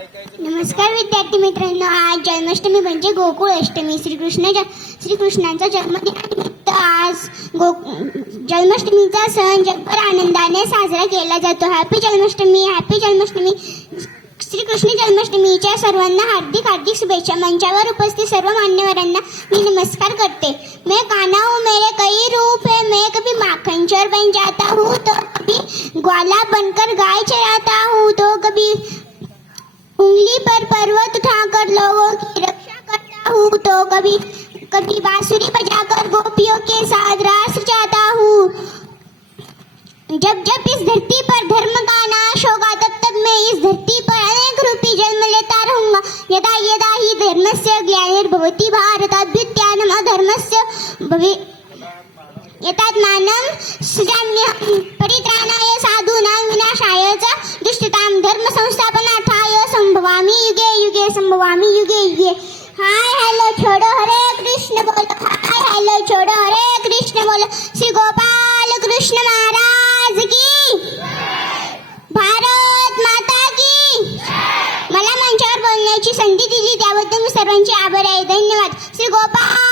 नमस्कार विद्यार्थी मित्रांनो, आज जन्माष्टमी म्हणजे गोकुळ अष्टमी. श्रीकृष्णांचा जन्मदिनानिमित्त आज जन्माष्टमीचा सण जगभर आनंदाने साजरा केला जातो. Happy Janmashtami, happy Janmashtami. श्रीकृष्ण जन्माष्टमीच्या सर्वांना हार्दिक हार्दिक शुभेच्छा. मंचावर उपस्थित सर्व मान्यवरांना मी नमस्कार करते. मैं कान्हा हूँ, मेरे कई रूप है. मैं कभी माखन चोर बन जाता हूँ, तो कभी ग्वाला बनकर गाय चराता हूँ, तो कभी उंगली पर पर्वत उठाकर लोगों की रक्षा करता हूँ, तो कभी बांसुरी बजाकर गोपियों के साथ रास रचाता हूँ. जब जब इस धरती पर धर्म का नाश होगा, तब तब मैं इस धरती पर अनेक रूपी जन्म लेता रहूंगा. यदा यदा हि धर्मस्य ग्लानिर्भवति भारत अभ्युत्थानम् अधर्मस्य यदात्मानं सृजाम्यहं परित्राणाय साधूनां विनाशाय च दुष्टतां धर्म संस्थापनार्थाय संभवामि युगे युगे संभवामि युगे युगे. हाय हॅलो छोडो हरे कृष्ण बोलो, हाय हॅलो छोडो हरे कृष्ण बोलो. श्री गोपाल कृष्ण महाराज की, भारत माता की. मला मंचावर बोलण्याची संधी दिली त्याबद्दल मी सर्वांचे आभारी आहे. धन्यवाद. श्री गोपाल